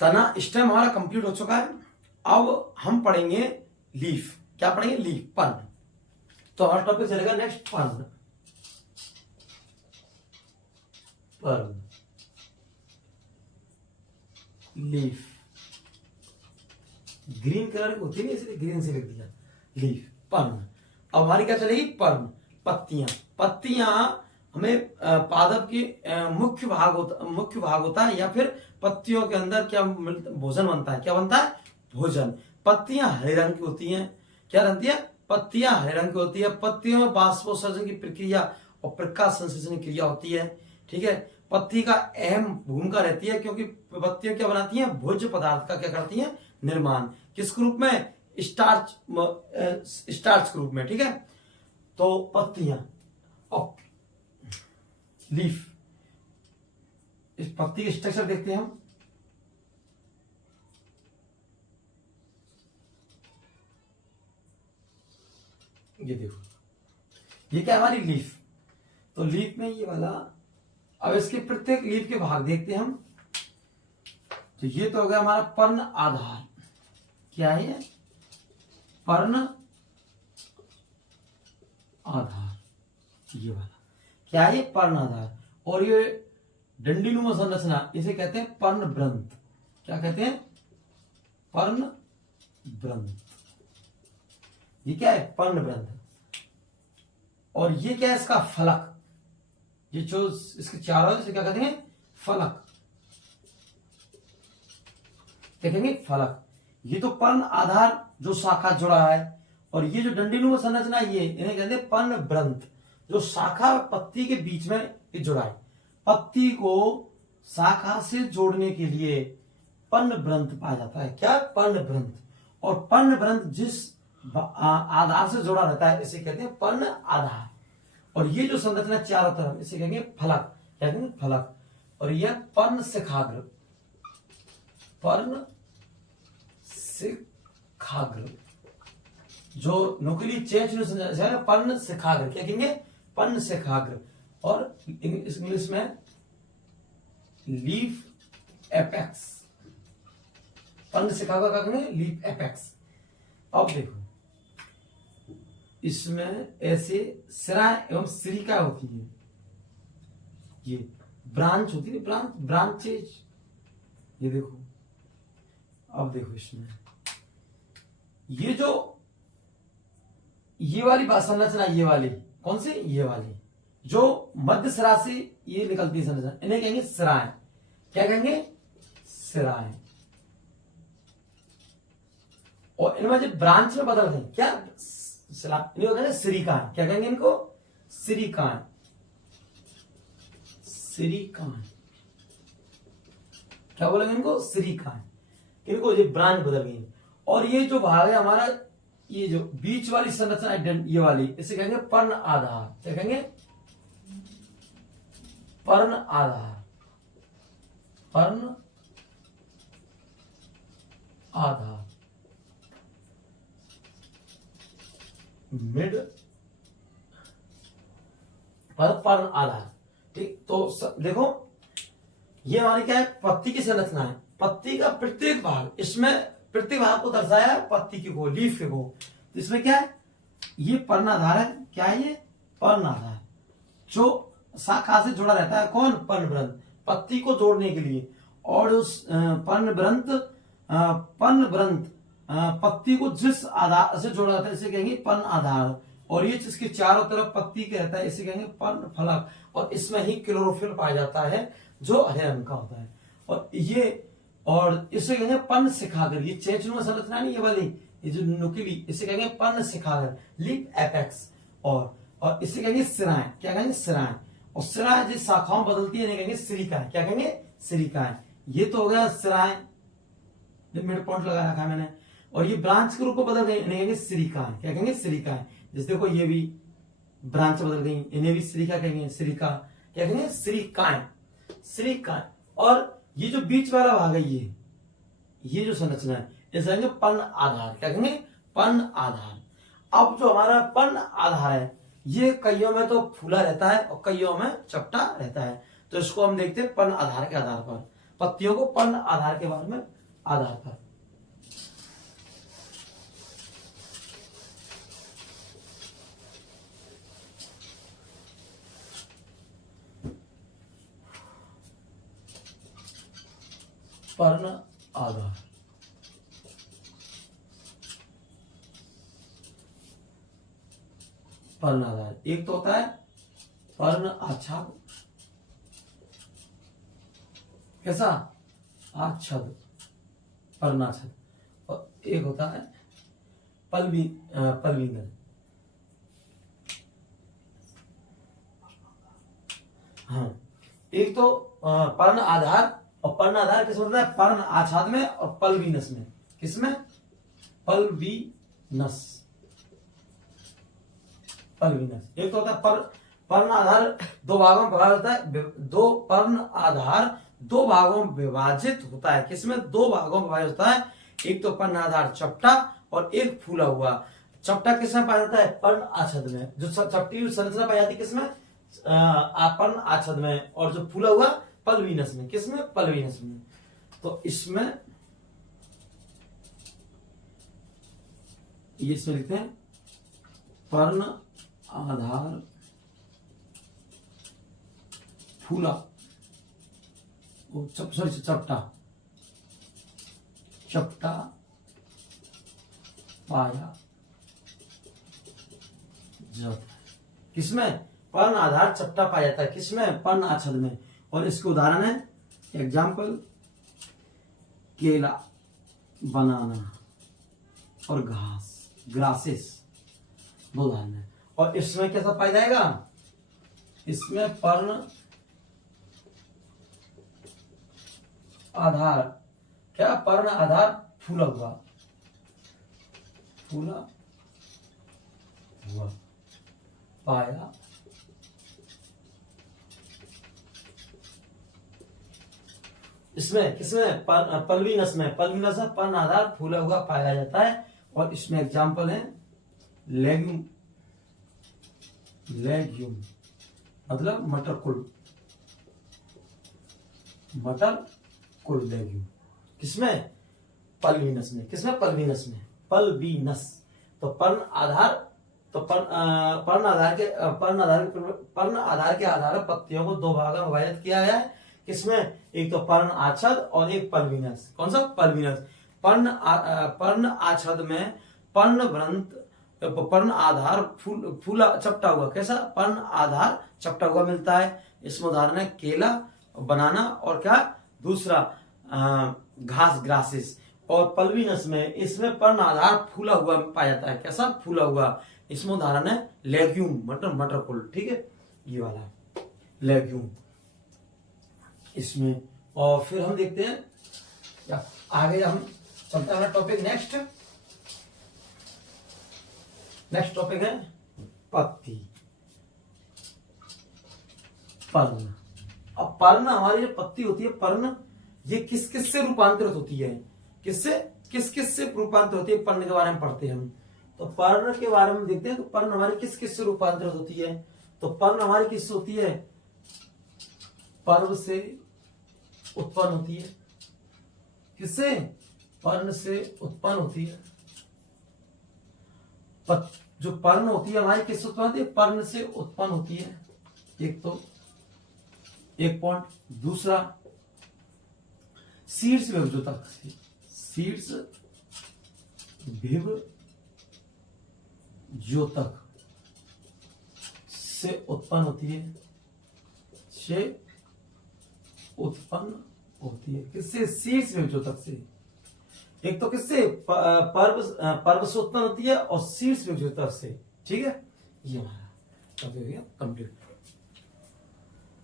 तना स्टेम हमारा कंप्लीट हो चुका है। अब हम पढ़ेंगे लीफ। क्या पढ़ेंगे? लीफ, पर्ण। तो हमारा टॉपिक चलेगा नेक्स्ट पर्ण। पर्ण, लीफ, ग्रीन कलर की होती है इसलिए ग्रीन से लिख दिया, लीफ, पर्ण। अब हमारी क्या चलेगी? पर्ण, पत्तियां। पत्तियां हमें पादप की मुख्य भाग होता है, या फिर पत्तियों के अंदर क्या भोजन बनता है? क्या बनता है? भोजन। पत्तियां हरे रंग की होती हैं। क्या बनती है? पत्तियां हरे रंग की होती है। पत्तियों में बाष्पोत्सर्जन की प्रक्रिया और प्रकाश संश्लेषण की क्रिया होती है। ठीक है। पत्ती का अहम भूमिका रहती है, क्योंकि पत्तियां क्या बनाती हैं? भोज्य पदार्थ का क्या करती हैं? निर्माण। किस रूप में? स्टार्च के रूप में। ठीक है। तो पत्तियां और लीफ, इस पत्ती की स्ट्रक्चर देखते हैं हम। ये देखो, ये क्या हमारी लीफ। तो लीफ में ये वाला, अब इसके प्रत्येक लीफ के भाग देखते हैं हम। तो ये तो हो गया हमारा पर्ण आधार। क्या है ये? पर्ण आधार, ये वाला क्या है? ये पर्ण आधार। और ये डंडीनुमा संरचना, इसे कहते हैं पर्ण व्रंत। क्या कहते हैं? पर्ण व्रंत। ये क्या है? पर्ण व्रंत। और ये क्या है? इसका फलक। ये जो इसके चारों, इसे क्या कहते हैं? फलक। क्या कहेंगे? फलक। ये तो पर्ण आधार जो शाखा जुड़ा है, और ये जो डंडीनुमा संरचना, ये इन्हें कहते हैं पर्ण व्रंत, जो शाखा पत्ती के बीच में जुड़ा है। पत्ती को शाखा से जोड़ने के लिए पर्ण व्रंत पाया जाता है। क्या? पर्ण व्रंत। और पर्ण व्रंत जिस आधार से जुड़ा रहता है, इसे कहते हैं पर्ण आधार। और ये जो संरचना चारों तरफ, इसे कहेंगे फलक। क्या कहेंगे? फलक। और यह पर्ण शिखाग्र, पर्ण शिखाग्र, जो नुकीली चेंच है, पर्ण शिखाग्र। क्या कहेंगे? पर्ण शिखाग्र। और इंग्लिश में लीफ एपेक्स। पर्ण शिखाग्र का कहेंगे लीफ एपेक्स। अब देखो, इसमें ऐसे सिरा एवं सिरिका होती है। ये ब्रांच होती है, ब्रांचेज। ये देखो, अब देखो इसमें ये जो ये वाली संरचना, ये वाली कौन सी? ये वाली जो मध्य सिरा से ये निकलती है संरचना, इन्हें कहेंगे सिराएं। क्या कहेंगे? सिराएं। और इनमें जो ब्रांच में बदल गए, क्या? इनको कहेंगे सिरिकाएं। क्या कहेंगे इनको? सिरिकाएं। सिरिकाएं। क्या बोलेंगे इनको? सिरिकाएं। इनको ये ब्रांच बदल गई। और ये जो भाग है हमारा, ये जो बीच वाली संरचना, ये वाली, इसे कहेंगे पर्ण आधार। क्या कहेंगे? पर्ण आधार। पर्ण आधार, मिड पर्ण आधार। ठीक। तो देखो, ये हमारी क्या है? पत्ती की संरचना है। पत्ती का प्रत्येक भाग, इसमें प्रत्येक भाग को दर्शाया है पत्ती की को, लीफ के को। इसमें क्या है? ये पर्णाधार है। क्या है ये? पर्णाधार, जो शाखा से जुड़ा रहता है। कौन? पर्णव्रंत, पत्ती को जोड़ने के लिए। और उस पर्णव्रंत पत्ती को जिस आधार से जोड़ा जाता है, इसे कहेंगे पर्ण आधार। और ये जिसके चारों तरफ पत्ती के रहता है, इसे कहेंगे पर्ण फलक। और इसमें ही क्लोरोफिल पाया जाता है, जो हरे रंग का होता है। और इसे कहेंगे पर्ण शिखाग्र। ये चेचनुमा संरचना नहीं, ये वाली, ये जो नुकीली, इसे कहेंगे पर्ण शिखाग्र, लीफ एपेक्स। और इसे कहेंगे सिराएं। क्या कहेंगे? सिराएं। और सिराएं जिस शाखाओं बदलती है, इन्हें कहेंगे सिरिकाएं। क्या कहेंगे? सिरिकाएं। ये तो हो गया सिराएं, मिड पॉइंट लगा रखा है मैंने। और ये ब्रांच के रूप में बदल गई, इन्हें कहेंगे सिरिकाएं। क्या कहेंगे? सिरिकाएं। जैसे देखो, ये भी ब्रांच बदल गई, इन्हें भी सिरिका कहेंगे। सिरिका। क्या कहेंगे? सिरिकाएं। सिरिकाएं। और ये जो बीच वाला भाग है, ये जो संरचना है, इसे कहेंगे पर्ण आधार। क्या कहेंगे? पर्ण आधार। अब जो हमारा पर्ण आधार है, ये कईयों में तो फूला रहता है और कईयों में चपटा रहता है। तो इसको हम देखते हैं पर्ण आधार के आधार पर। पत्तियों को पर्ण आधार के बारे में आधार पर। पर्ण आधार, पर्ण आधार एक तो होता है पर्ण आच्छाद, कैसा आच्छाद, पर्णाच्छाद, और एक होता है पल्विंगन। हाँ, एक तो पर्ण आधार, और पर्ण आधार किस होता है, पर्ण आच्छाद में और पल्वीनस में। किसमें, पल्वीनस, पल्वीनस। एक तो होता है पर्ण आधार दो भागों में विभाजित होता है, दो पर्ण आधार दो भागों में विभाजित होता है। किसमें, दो भागों में विभाजित होता है। एक तो पर्ण आधार चपटा और एक फूला हुआ। चपटा किसमें पाया जाता है, पर्ण आच्छाद में। जो चपटी संरचना पाई जाती है किसमें, पर्ण आच्छाद में, और जो फूला हुआ पल्वीनस में। किसमें, पल्वीनस में। तो इसमें ये इसमें लिखते हैं पर्ण आधार फूला, चपटा, चपटा पाया जाता है। किसमें, पर्ण आधार चपटा पाया जाता है। किसमें, पर्ण आच्छाद में। और इसके उदाहरण है, एग्जाम्पल, केला, बनाना और घास, ग्रासेस, दो उदाहरण है। और इसमें कैसा पाया जाएगा, इसमें पर्ण आधार, क्या, पर्ण आधार फूला हुआ, फूला हुआ पाया इसमें। किसमें, पल्वीनस में। पल्वीनस में पर्ण आधार फूला हुआ पाया जाता है। और इसमें एग्जाम्पल है लेग्यूम, लेग्यूम मतलब मटर कुल, मटर कुल लेग्यूम। किसमें, पल्वीनस में। किसमें, पल्वीनस में, पल्वीनस। तो पर्ण आधार, तो पर्ण आधार के आधार पर पत्तियों को दो भागों में विभाजित किया गया है। किसमें, एक तो पर्ण आच्छाद और एक पल्वीनस। कौन सा, पल्वीनस। पर्ण आच्छाद में पर्ण व्रंत, पर्ण आधार फूला चपटा हुआ, कैसा, पर्ण आधार चपटा हुआ मिलता है। इसमें उदाहरण है केला, बनाना, और क्या, दूसरा घास, ग्रासेस। और पल्वीनस में, इसमें पर्ण आधार फूला हुआ पाया जाता है। कैसा, फूला हुआ। इसमें उदाहरण है लेग्यूम, मटर फूल। ठीक है, ये वाला लेग्यूम इसमें। और फिर हम देखते हैं आगे, हम चलते हैं टॉपिक नेक्स्ट। नेक्स्ट टॉपिक है पत्ती, पर्ण। अब पर्ण, हमारी जो पत्ती होती है पर्ण, ये किस किस से रूपांतरित होती है, किससे, किस किस से रूपांतरित होती है, पर्ण के बारे में पढ़ते हैं हम। तो पर्ण के बारे में देखते हैं, तो पर्ण हमारी किस किस से रूपांतरित होती है। तो पर्ण हमारी किससे होती है, पर्व से उत्पन्न होती है। किससे, पर्ण से उत्पन्न होती है। जो पर्ण होती है हमारी किससे उत्पन्न होती है, पर्ण से उत्पन्न होती है। एक तो एक पॉइंट। दूसरा, शीर्ष विभज्योतक, शीर्ष विभज्योतक से उत्पन्न होती है, से उत्पन्न होती है। किससे, शीर्ष विभज्योतक से। एक तो किससे, पर्व से उत्पन्न होती है, और शीर्ष विभज्योतक से। ठीक है, ये हमारा टॉपिक हो गया कंप्लीट।